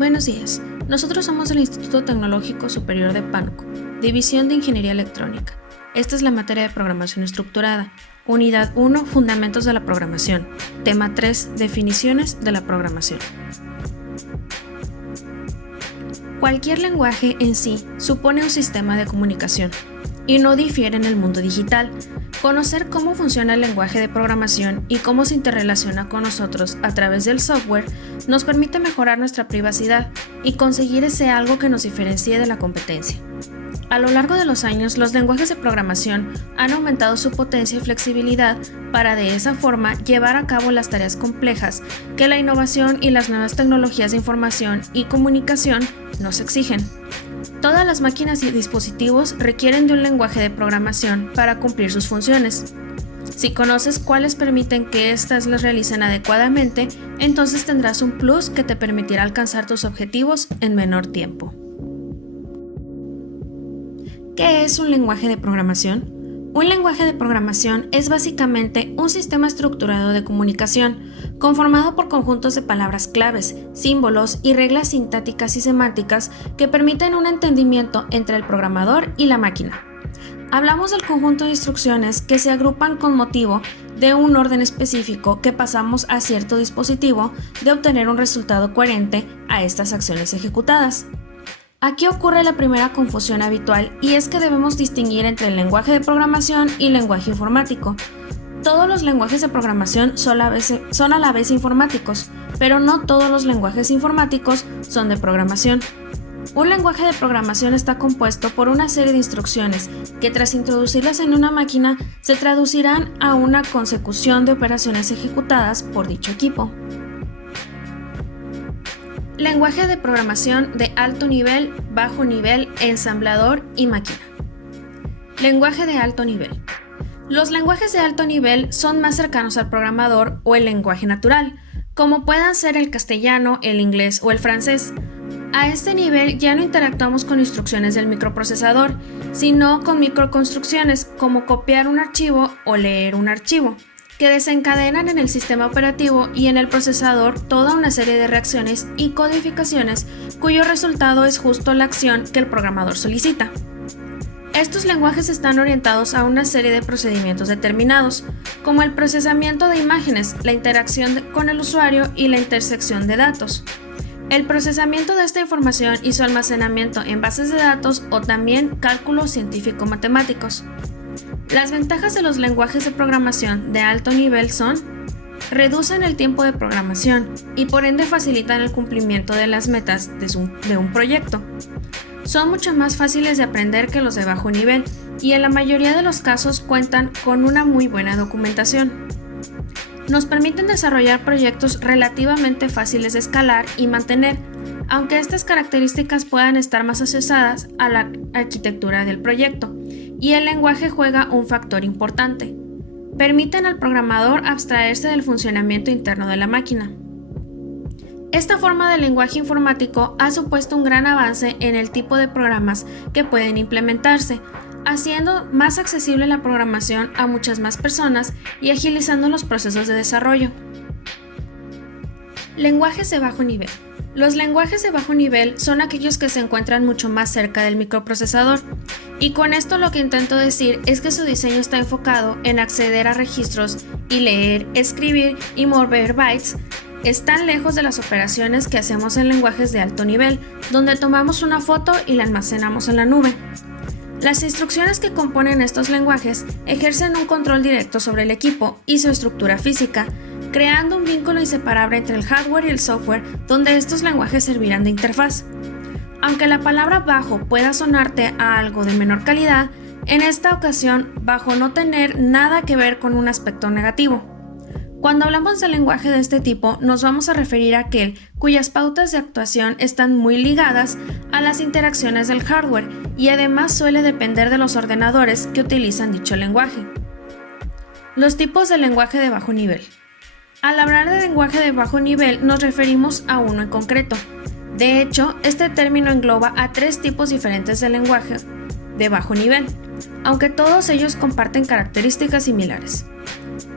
Buenos días, nosotros somos el Instituto Tecnológico Superior de Pánuco, División de Ingeniería Electrónica. Esta es la materia de programación estructurada, Unidad 1, Fundamentos de la Programación, Tema 3, Definiciones de la Programación. Cualquier lenguaje en sí supone un sistema de comunicación y no difiere en el mundo digital. Conocer cómo funciona el lenguaje de programación y cómo se interrelaciona con nosotros a través del software nos permite mejorar nuestra privacidad y conseguir ese algo que nos diferencie de la competencia. A lo largo de los años, los lenguajes de programación han aumentado su potencia y flexibilidad para de esa forma llevar a cabo las tareas complejas que la innovación y las nuevas tecnologías de información y comunicación nos exigen. Todas las máquinas y dispositivos requieren de un lenguaje de programación para cumplir sus funciones. Si conoces cuáles permiten que éstas las realicen adecuadamente, entonces tendrás un plus que te permitirá alcanzar tus objetivos en menor tiempo. ¿Qué es un lenguaje de programación? Un lenguaje de programación es básicamente un sistema estructurado de comunicación, conformado por conjuntos de palabras claves, símbolos y reglas sintácticas y semánticas que permiten un entendimiento entre el programador y la máquina. Hablamos del conjunto de instrucciones que se agrupan con motivo de un orden específico que pasamos a cierto dispositivo de obtener un resultado coherente a estas acciones ejecutadas. Aquí ocurre la primera confusión habitual y es que debemos distinguir entre el lenguaje de programación y el lenguaje informático. Todos los lenguajes de programación son a la vez informáticos, pero no todos los lenguajes informáticos son de programación. Un lenguaje de programación está compuesto por una serie de instrucciones que tras introducirlas en una máquina se traducirán a una consecución de operaciones ejecutadas por dicho equipo. Lenguaje de programación de alto nivel, bajo nivel, ensamblador y máquina. Lenguaje de alto nivel. Los lenguajes de alto nivel son más cercanos al programador o el lenguaje natural, como puedan ser el castellano, el inglés o el francés. A este nivel ya no interactuamos con instrucciones del microprocesador, sino con microconstrucciones como copiar un archivo o leer un archivo, que desencadenan en el sistema operativo y en el procesador toda una serie de reacciones y codificaciones cuyo resultado es justo la acción que el programador solicita. Estos lenguajes están orientados a una serie de procedimientos determinados, como el procesamiento de imágenes, la interacción con el usuario y la intersección de datos, el procesamiento de esta información y su almacenamiento en bases de datos o también cálculos científico-matemáticos. Las ventajas de los lenguajes de programación de alto nivel son: reducen el tiempo de programación y por ende facilitan el cumplimiento de las metas de un proyecto. Son mucho más fáciles de aprender que los de bajo nivel y en la mayoría de los casos cuentan con una muy buena documentación. Nos permiten desarrollar proyectos relativamente fáciles de escalar y mantener, aunque estas características puedan estar más asociadas a la arquitectura del proyecto, y el lenguaje juega un factor importante. Permiten al programador abstraerse del funcionamiento interno de la máquina. Esta forma de lenguaje informático ha supuesto un gran avance en el tipo de programas que pueden implementarse, haciendo más accesible la programación a muchas más personas y agilizando los procesos de desarrollo. Lenguajes de bajo nivel. Los lenguajes de bajo nivel son aquellos que se encuentran mucho más cerca del microprocesador, y con esto lo que intento decir es que su diseño está enfocado en acceder a registros y leer, escribir y mover bytes. Están lejos de las operaciones que hacemos en lenguajes de alto nivel, donde tomamos una foto y la almacenamos en la nube. Las instrucciones que componen estos lenguajes ejercen un control directo sobre el equipo y su estructura física, creando un vínculo inseparable entre el hardware y el software donde estos lenguajes servirán de interfaz. Aunque la palabra bajo pueda sonarte a algo de menor calidad, en esta ocasión bajo no tener nada que ver con un aspecto negativo. Cuando hablamos de lenguaje de este tipo, nos vamos a referir a aquel cuyas pautas de actuación están muy ligadas a las interacciones del hardware y además suele depender de los ordenadores que utilizan dicho lenguaje. Los tipos de lenguaje de bajo nivel. Al hablar de lenguaje de bajo nivel nos referimos a uno en concreto. De hecho, este término engloba a 3 tipos diferentes de lenguaje de bajo nivel, aunque todos ellos comparten características similares.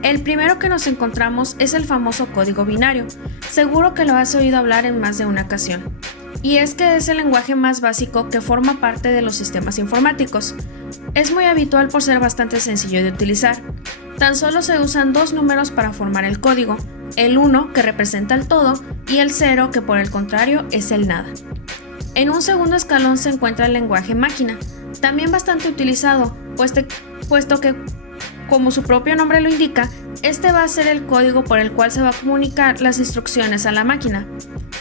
El primero que nos encontramos es el famoso código binario, seguro que lo has oído hablar en más de una ocasión. y es que es el lenguaje más básico que forma parte de los sistemas informáticos. Es muy habitual por ser bastante sencillo de utilizar. Tan solo se usan dos números para formar el código, el 1 que representa el todo y el 0 que por el contrario es el nada. En un segundo escalón se encuentra el lenguaje máquina, también bastante utilizado, puesto que, como su propio nombre lo indica, este va a ser el código por el cual se va a comunicar las instrucciones a la máquina.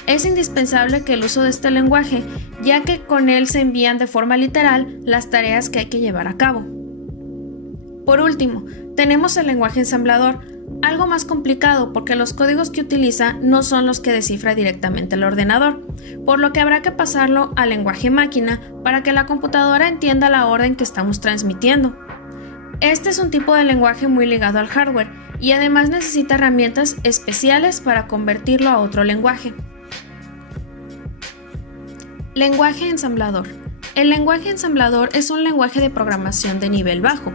Es indispensable que el uso de este lenguaje, ya que con él se envían de forma literal las tareas que hay que llevar a cabo. Por último, tenemos el lenguaje ensamblador, algo más complicado porque los códigos que utiliza no son los que descifra directamente el ordenador, por lo que habrá que pasarlo al lenguaje máquina para que la computadora entienda la orden que estamos transmitiendo. Este es un tipo de lenguaje muy ligado al hardware y además necesita herramientas especiales para convertirlo a otro lenguaje. Lenguaje ensamblador. El lenguaje ensamblador es un lenguaje de programación de nivel bajo.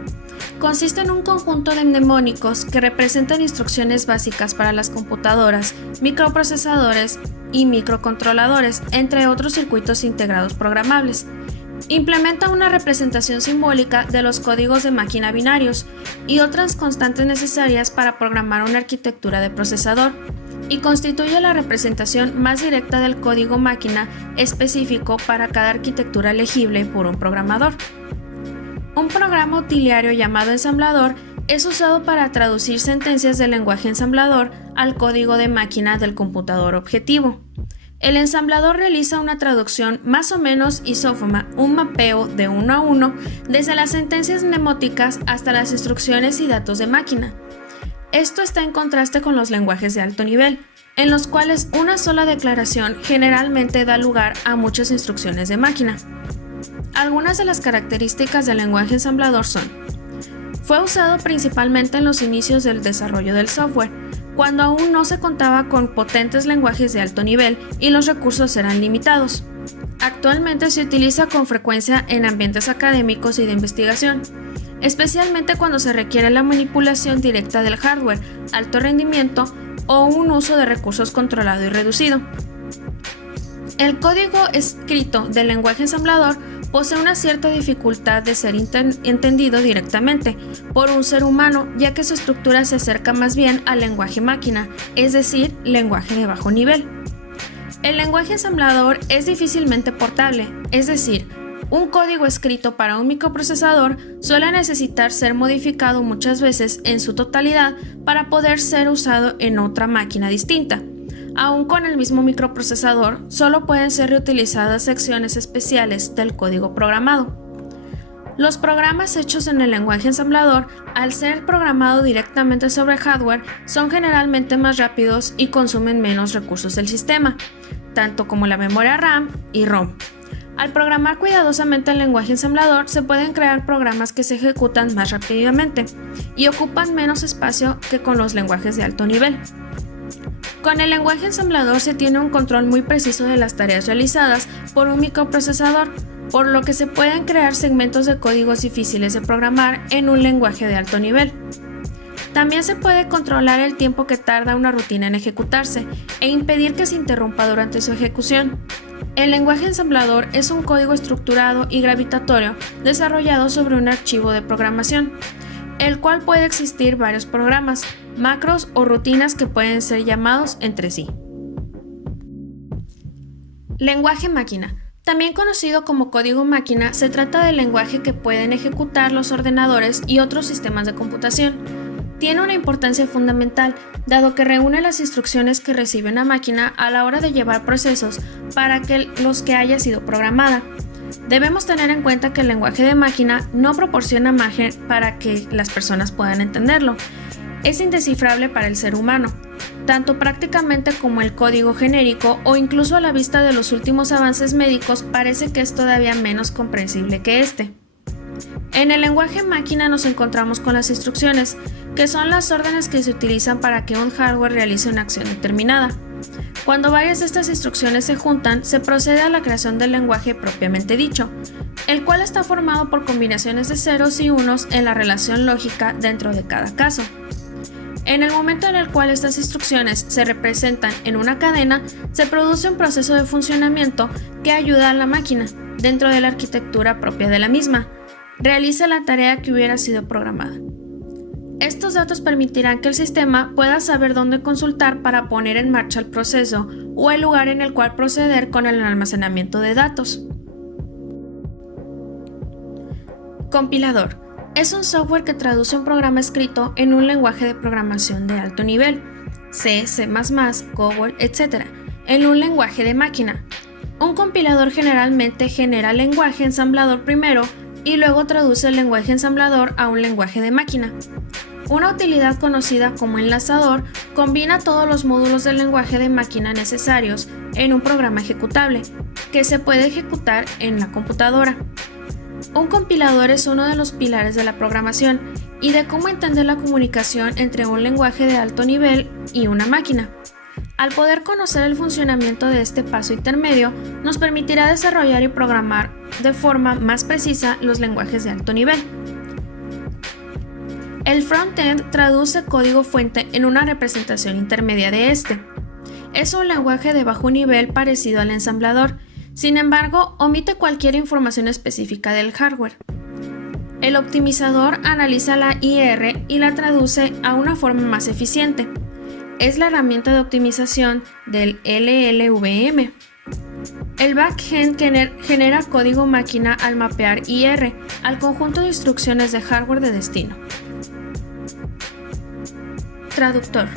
Consiste en un conjunto de mnemónicos que representan instrucciones básicas para las computadoras, microprocesadores y microcontroladores, entre otros circuitos integrados programables. Implementa una representación simbólica de los códigos de máquina binarios y otras constantes necesarias para programar una arquitectura de procesador, y constituye la representación más directa del código máquina específico para cada arquitectura legible por un programador. Un programa utiliario llamado ensamblador es usado para traducir sentencias del lenguaje ensamblador al código de máquina del computador objetivo. El ensamblador realiza una traducción más o menos isófona, un mapeo de 1 a 1 desde las sentencias mnemónicas hasta las instrucciones y datos de máquina. Esto está en contraste con los lenguajes de alto nivel, en los cuales una sola declaración generalmente da lugar a muchas instrucciones de máquina. Algunas de las características del lenguaje ensamblador son: fue usado principalmente en los inicios del desarrollo del software, cuando aún no se contaba con potentes lenguajes de alto nivel y los recursos eran limitados. Actualmente se utiliza con frecuencia en ambientes académicos y de investigación, especialmente cuando se requiere la manipulación directa del hardware, alto rendimiento o un uso de recursos controlado y reducido. El código escrito del lenguaje ensamblador posee una cierta dificultad de ser entendido directamente por un ser humano, ya que su estructura se acerca más bien al lenguaje máquina, es decir, lenguaje de bajo nivel. El lenguaje ensamblador es difícilmente portable, es decir, un código escrito para un microprocesador suele necesitar ser modificado muchas veces en su totalidad para poder ser usado en otra máquina distinta. Aún con el mismo microprocesador, solo pueden ser reutilizadas secciones especiales del código programado. Los programas hechos en el lenguaje ensamblador, al ser programado directamente sobre hardware, son generalmente más rápidos y consumen menos recursos del sistema, tanto como la memoria RAM y ROM. Al programar cuidadosamente el lenguaje ensamblador, se pueden crear programas que se ejecutan más rápidamente y ocupan menos espacio que con los lenguajes de alto nivel. Con el lenguaje ensamblador se tiene un control muy preciso de las tareas realizadas por un microprocesador, por lo que se pueden crear segmentos de códigos difíciles de programar en un lenguaje de alto nivel. También se puede controlar el tiempo que tarda una rutina en ejecutarse e impedir que se interrumpa durante su ejecución. El lenguaje ensamblador es un código estructurado y gravitatorio desarrollado sobre un archivo de programación, el cual puede existir varios programas, macros o rutinas que pueden ser llamados entre sí. Lenguaje máquina. También conocido como código máquina, se trata del lenguaje que pueden ejecutar los ordenadores y otros sistemas de computación. Tiene una importancia fundamental, dado que reúne las instrucciones que recibe una máquina a la hora de llevar procesos para los que haya sido programada. Debemos tener en cuenta que el lenguaje de máquina no proporciona margen para que las personas puedan entenderlo. Es indescifrable para el ser humano, tanto prácticamente como el código genérico o incluso a la vista de los últimos avances médicos parece que es todavía menos comprensible que este. En el lenguaje máquina nos encontramos con las instrucciones, que son las órdenes que se utilizan para que un hardware realice una acción determinada. Cuando varias de estas instrucciones se juntan, se procede a la creación del lenguaje propiamente dicho, el cual está formado por combinaciones de ceros y unos en la relación lógica dentro de cada caso. En el momento en el cual estas instrucciones se representan en una cadena, se produce un proceso de funcionamiento que ayuda a la máquina, dentro de la arquitectura propia de la misma, realiza la tarea que hubiera sido programada. Estos datos permitirán que el sistema pueda saber dónde consultar para poner en marcha el proceso o el lugar en el cual proceder con el almacenamiento de datos. Compilador. Es un software que traduce un programa escrito en un lenguaje de programación de alto nivel, C, C++, COBOL, etc., en un lenguaje de máquina. Un compilador generalmente genera lenguaje ensamblador primero y luego traduce el lenguaje ensamblador a un lenguaje de máquina. Una utilidad conocida como enlazador combina todos los módulos del lenguaje de máquina necesarios en un programa ejecutable, que se puede ejecutar en la computadora. Un compilador es uno de los pilares de la programación y de cómo entender la comunicación entre un lenguaje de alto nivel y una máquina. Al poder conocer el funcionamiento de este paso intermedio, nos permitirá desarrollar y programar de forma más precisa los lenguajes de alto nivel. El frontend traduce código fuente en una representación intermedia de este. Es un lenguaje de bajo nivel parecido al ensamblador, sin embargo, omite cualquier información específica del hardware. El optimizador analiza la IR y la traduce a una forma más eficiente. Es la herramienta de optimización del LLVM. El backend genera código máquina al mapear IR al conjunto de instrucciones de hardware de destino. Traductor.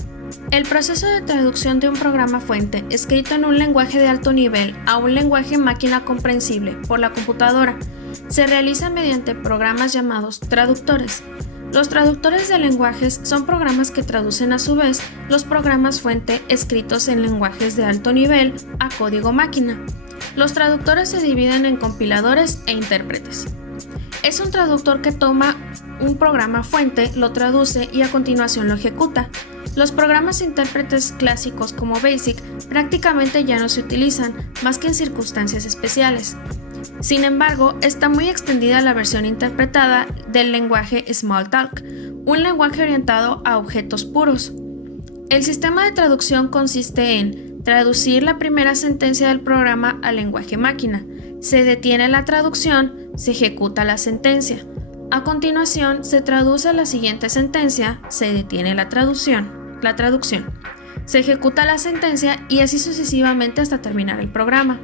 El proceso de traducción de un programa fuente escrito en un lenguaje de alto nivel a un lenguaje máquina comprensible por la computadora se realiza mediante programas llamados traductores. Los traductores de lenguajes son programas que traducen a su vez los programas fuente escritos en lenguajes de alto nivel a código máquina. Los traductores se dividen en compiladores e intérpretes. Es un traductor que toma un programa fuente, lo traduce y a continuación lo ejecuta. Los programas intérpretes clásicos como BASIC prácticamente ya no se utilizan más que en circunstancias especiales. Sin embargo, está muy extendida la versión interpretada del lenguaje Smalltalk, un lenguaje orientado a objetos puros. El sistema de traducción consiste en traducir la primera sentencia del programa al lenguaje máquina. Se detiene la traducción, se ejecuta la sentencia. A continuación, se traduce la siguiente sentencia, se detiene la traducción. Se ejecuta la sentencia y así sucesivamente hasta terminar el programa.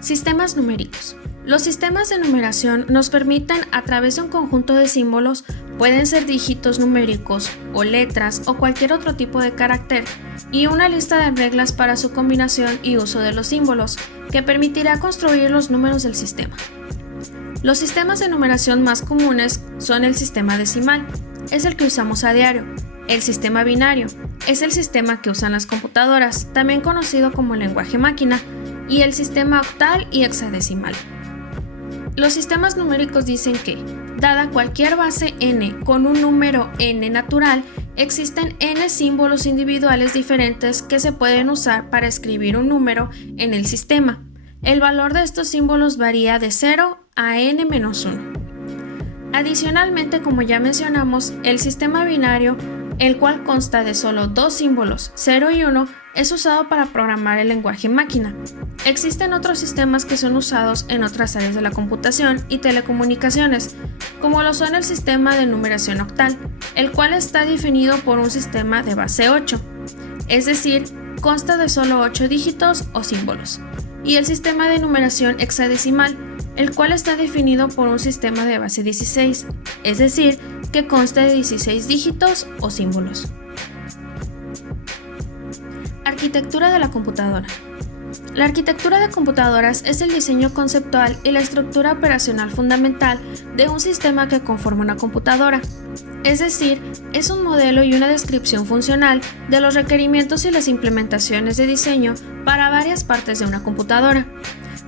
Sistemas numéricos. Los sistemas de numeración nos permiten, a través de un conjunto de símbolos, pueden ser dígitos numéricos o letras o cualquier otro tipo de carácter, y una lista de reglas para su combinación y uso de los símbolos, que permitirá construir los números del sistema. Los sistemas de numeración más comunes son el sistema decimal, es el que usamos a diario. El sistema binario es el sistema que usan las computadoras, también conocido como lenguaje máquina, y el sistema octal y hexadecimal. Los sistemas numéricos dicen que, dada cualquier base n con un número n natural, existen n símbolos individuales diferentes que se pueden usar para escribir un número en el sistema. El valor de estos símbolos varía de 0 a n-1. Adicionalmente, como ya mencionamos, el sistema binario, el cual consta de solo dos símbolos, 0 y 1, es usado para programar el lenguaje máquina. Existen otros sistemas que son usados en otras áreas de la computación y telecomunicaciones, como lo son el sistema de numeración octal, el cual está definido por un sistema de base 8, es decir, consta de solo 8 dígitos o símbolos, y el sistema de numeración hexadecimal, el cual está definido por un sistema de base 16, es decir, que consta de 16 dígitos o símbolos. Arquitectura de la computadora. La arquitectura de computadoras es el diseño conceptual y la estructura operacional fundamental de un sistema que conforma una computadora. Es decir, es un modelo y una descripción funcional de los requerimientos y las implementaciones de diseño para varias partes de una computadora,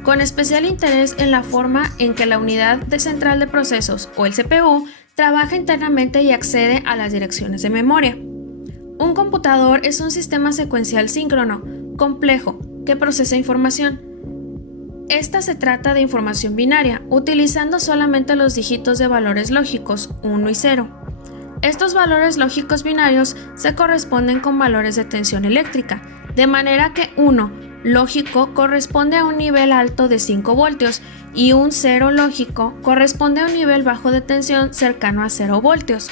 con especial interés en la forma en que la unidad central de procesos, o el CPU, trabaja internamente y accede a las direcciones de memoria. Un computador es un sistema secuencial síncrono, complejo, que procesa información. Esta se trata de información binaria, utilizando solamente los dígitos de valores lógicos 1 y 0. Estos valores lógicos binarios se corresponden con valores de tensión eléctrica, de manera que 1 lógico corresponde a un nivel alto de 5 voltios y un 0 lógico corresponde a un nivel bajo de tensión cercano a 0 voltios.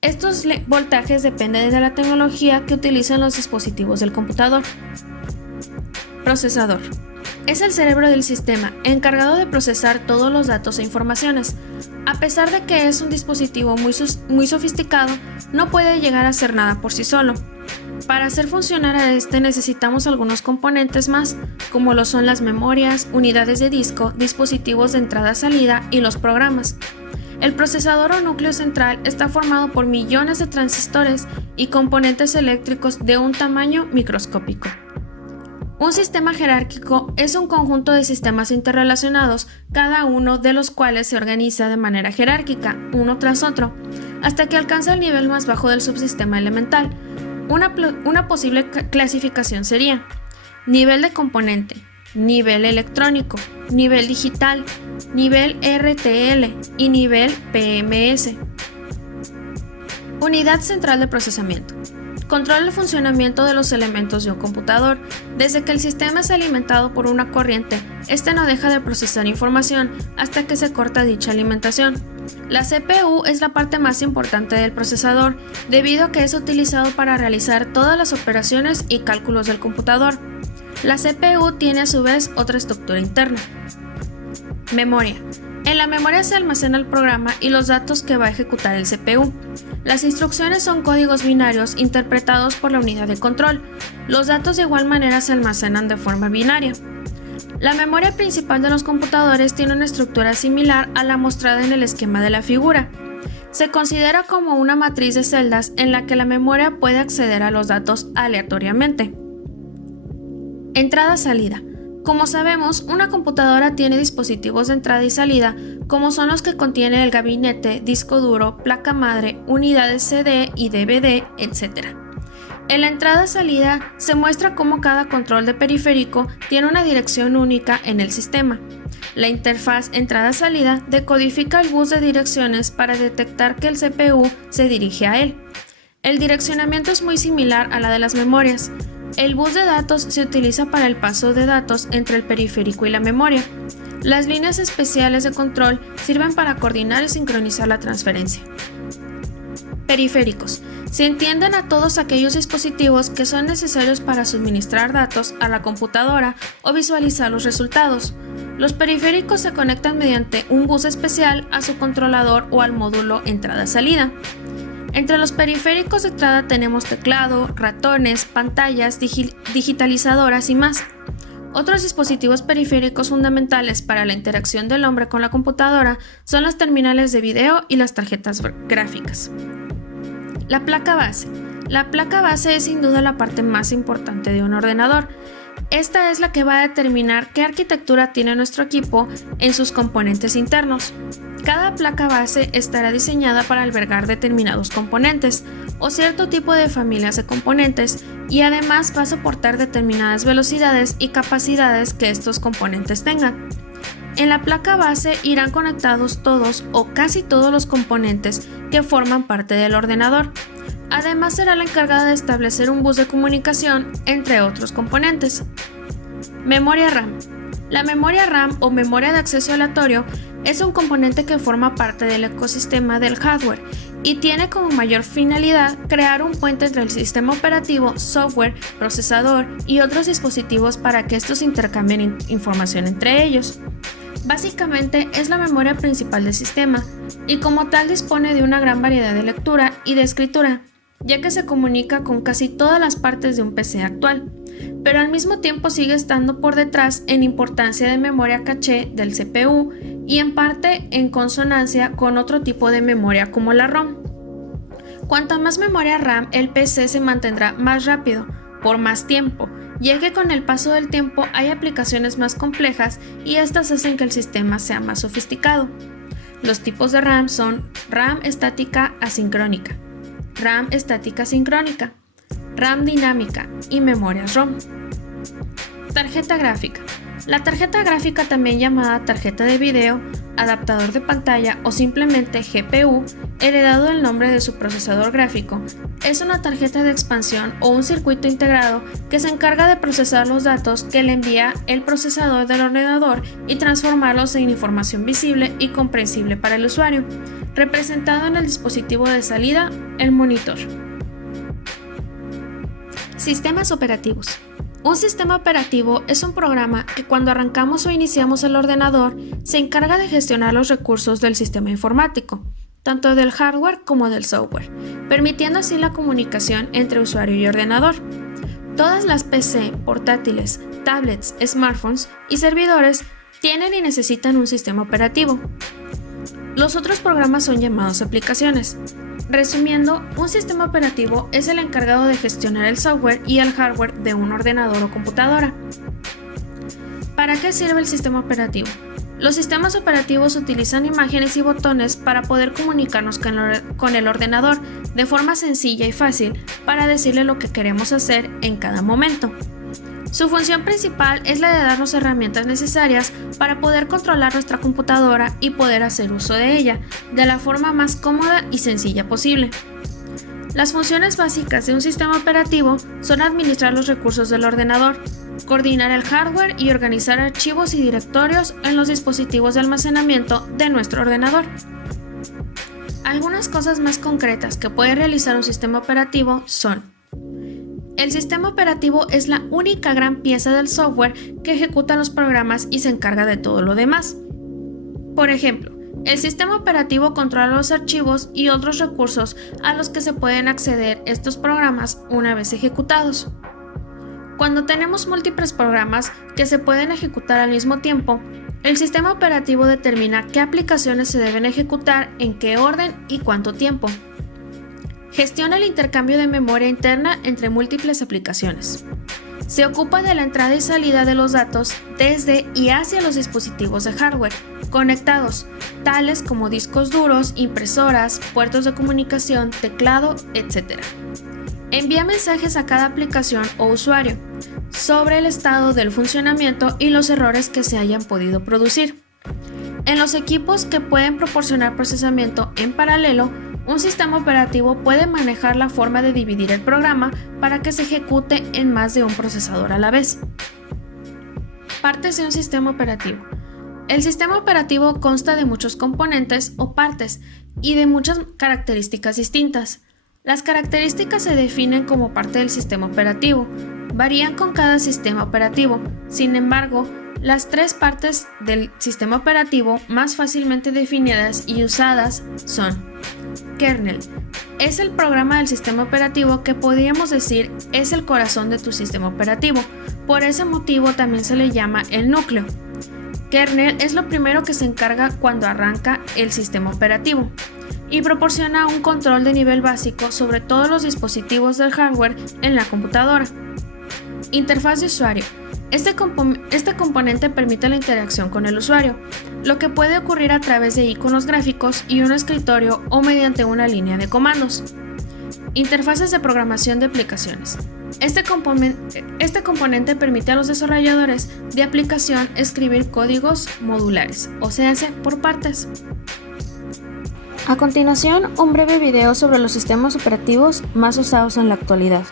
Estos voltajes dependen de la tecnología que utilizan los dispositivos del computador. Procesador. Es el cerebro del sistema, encargado de procesar todos los datos e informaciones. A pesar de que es un dispositivo muy sofisticado, no puede llegar a hacer nada por sí solo. Para hacer funcionar a este necesitamos algunos componentes más, como lo son las memorias, unidades de disco, dispositivos de entrada-salida y los programas. El procesador o núcleo central está formado por millones de transistores y componentes eléctricos de un tamaño microscópico. Un sistema jerárquico es un conjunto de sistemas interrelacionados, cada uno de los cuales se organiza de manera jerárquica, uno tras otro, hasta que alcanza el nivel más bajo del subsistema elemental. Una posible clasificación sería nivel de componente, nivel electrónico, nivel digital, nivel RTL y nivel PMS. Unidad central de procesamiento. Controla el funcionamiento de los elementos de un computador. Desde que el sistema es alimentado por una corriente, este no deja de procesar información hasta que se corta dicha alimentación. La CPU es la parte más importante del procesador, debido a que es utilizado para realizar todas las operaciones y cálculos del computador. La CPU tiene a su vez otra estructura interna. Memoria. En la memoria se almacena el programa y los datos que va a ejecutar el CPU. Las instrucciones son códigos binarios interpretados por la unidad de control. Los datos de igual manera se almacenan de forma binaria. La memoria principal de los computadores tiene una estructura similar a la mostrada en el esquema de la figura. Se considera como una matriz de celdas en la que la memoria puede acceder a los datos aleatoriamente. Entrada-salida. Como sabemos, una computadora tiene dispositivos de entrada y salida, como son los que contienen el gabinete, disco duro, placa madre, unidades CD y DVD, etc. En la entrada-salida se muestra cómo cada control de periférico tiene una dirección única en el sistema. La interfaz entrada-salida decodifica el bus de direcciones para detectar que el CPU se dirige a él. El direccionamiento es muy similar a la de las memorias. El bus de datos se utiliza para el paso de datos entre el periférico y la memoria. Las líneas especiales de control sirven para coordinar y sincronizar la transferencia. Periféricos. Se entienden a todos aquellos dispositivos que son necesarios para suministrar datos a la computadora o visualizar los resultados. Los periféricos se conectan mediante un bus especial a su controlador o al módulo entrada-salida. Entre los periféricos de entrada tenemos teclado, ratones, pantallas, digitalizadoras y más. Otros dispositivos periféricos fundamentales para la interacción del hombre con la computadora son las terminales de video y las tarjetas gráficas. La placa base. La placa base es sin duda la parte más importante de un ordenador. Esta es la que va a determinar qué arquitectura tiene nuestro equipo en sus componentes internos. Cada placa base estará diseñada para albergar determinados componentes o cierto tipo de familias de componentes y además va a soportar determinadas velocidades y capacidades que estos componentes tengan. En la placa base irán conectados todos o casi todos los componentes que forman parte del ordenador. Además será la encargada de establecer un bus de comunicación entre otros componentes. Memoria RAM. La memoria RAM o memoria de acceso aleatorio es un componente que forma parte del ecosistema del hardware y tiene como mayor finalidad crear un puente entre el sistema operativo, software, procesador y otros dispositivos para que estos intercambien información entre ellos. Básicamente es la memoria principal del sistema y como tal dispone de una gran variedad de lectura y de escritura, ya que se comunica con casi todas las partes de un PC actual, pero al mismo tiempo sigue estando por detrás en importancia de memoria caché del CPU y en parte en consonancia con otro tipo de memoria como la ROM. Cuanta más memoria RAM, el PC se mantendrá más rápido, por más tiempo, ya que con el paso del tiempo hay aplicaciones más complejas y estas hacen que el sistema sea más sofisticado. Los tipos de RAM son RAM estática asincrónica, RAM estática sincrónica, RAM dinámica y memorias ROM. Tarjeta gráfica. La tarjeta gráfica, también llamada tarjeta de video, adaptador de pantalla o simplemente GPU, heredado del nombre de su procesador gráfico, es una tarjeta de expansión o un circuito integrado que se encarga de procesar los datos que le envía el procesador del ordenador y transformarlos en información visible y comprensible para el usuario, representado en el dispositivo de salida, el monitor. Sistemas operativos. Un sistema operativo es un programa que cuando arrancamos o iniciamos el ordenador se encarga de gestionar los recursos del sistema informático, tanto del hardware como del software, permitiendo así la comunicación entre usuario y ordenador. Todas las PC, portátiles, tablets, smartphones y servidores tienen y necesitan un sistema operativo. Los otros programas son llamados aplicaciones. Resumiendo, un sistema operativo es el encargado de gestionar el software y el hardware de un ordenador o computadora. ¿Para qué sirve el sistema operativo? Los sistemas operativos utilizan imágenes y botones para poder comunicarnos con el ordenador de forma sencilla y fácil para decirle lo que queremos hacer en cada momento. Su función principal es la de darnos herramientas necesarias para poder controlar nuestra computadora y poder hacer uso de ella de la forma más cómoda y sencilla posible. Las funciones básicas de un sistema operativo son administrar los recursos del ordenador, coordinar el hardware y organizar archivos y directorios en los dispositivos de almacenamiento de nuestro ordenador. Algunas cosas más concretas que puede realizar un sistema operativo son: el sistema operativo es la única gran pieza del software que ejecuta los programas y se encarga de todo lo demás. Por ejemplo, el sistema operativo controla los archivos y otros recursos a los que se pueden acceder estos programas una vez ejecutados. Cuando tenemos múltiples programas que se pueden ejecutar al mismo tiempo, el sistema operativo determina qué aplicaciones se deben ejecutar, en qué orden y cuánto tiempo. Gestiona el intercambio de memoria interna entre múltiples aplicaciones. Se ocupa de la entrada y salida de los datos desde y hacia los dispositivos de hardware conectados, tales como discos duros, impresoras, puertos de comunicación, teclado, etc. Envía mensajes a cada aplicación o usuario sobre el estado del funcionamiento y los errores que se hayan podido producir. En los equipos que pueden proporcionar procesamiento en paralelo, un sistema operativo puede manejar la forma de dividir el programa para que se ejecute en más de un procesador a la vez. Partes de un sistema operativo. El sistema operativo consta de muchos componentes o partes y de muchas características distintas. Las características se definen como parte del sistema operativo, varían con cada sistema operativo. Sin embargo, las tres partes del sistema operativo más fácilmente definidas y usadas son: kernel. Es el programa del sistema operativo que podríamos decir es el corazón de tu sistema operativo. Por ese motivo también se le llama el núcleo. Kernel es lo primero que se encarga cuando arranca el sistema operativo y proporciona un control de nivel básico sobre todos los dispositivos del hardware en la computadora. Interfaz de usuario. Este componente permite la interacción con el usuario, lo que puede ocurrir a través de iconos gráficos y un escritorio o mediante una línea de comandos. Interfaces de programación de aplicaciones. Este componente permite a los desarrolladores de aplicación escribir códigos modulares, o sea, por partes. A continuación, un breve video sobre los sistemas operativos más usados en la actualidad.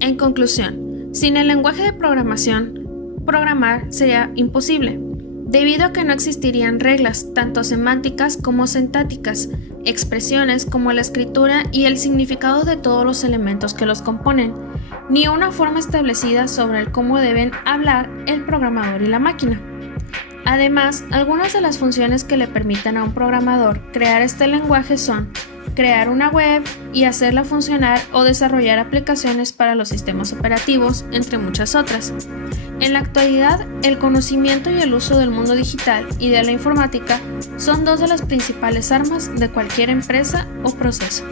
En conclusión, sin el lenguaje de programación, programar sería imposible, debido a que no existirían reglas, tanto semánticas como sintácticas, expresiones como la escritura y el significado de todos los elementos que los componen, ni una forma establecida sobre el cómo deben hablar el programador y la máquina. Además, algunas de las funciones que le permiten a un programador crear este lenguaje son crear una web y hacerla funcionar o desarrollar aplicaciones para los sistemas operativos, entre muchas otras. En la actualidad, el conocimiento y el uso del mundo digital y de la informática son dos de las principales armas de cualquier empresa o proceso.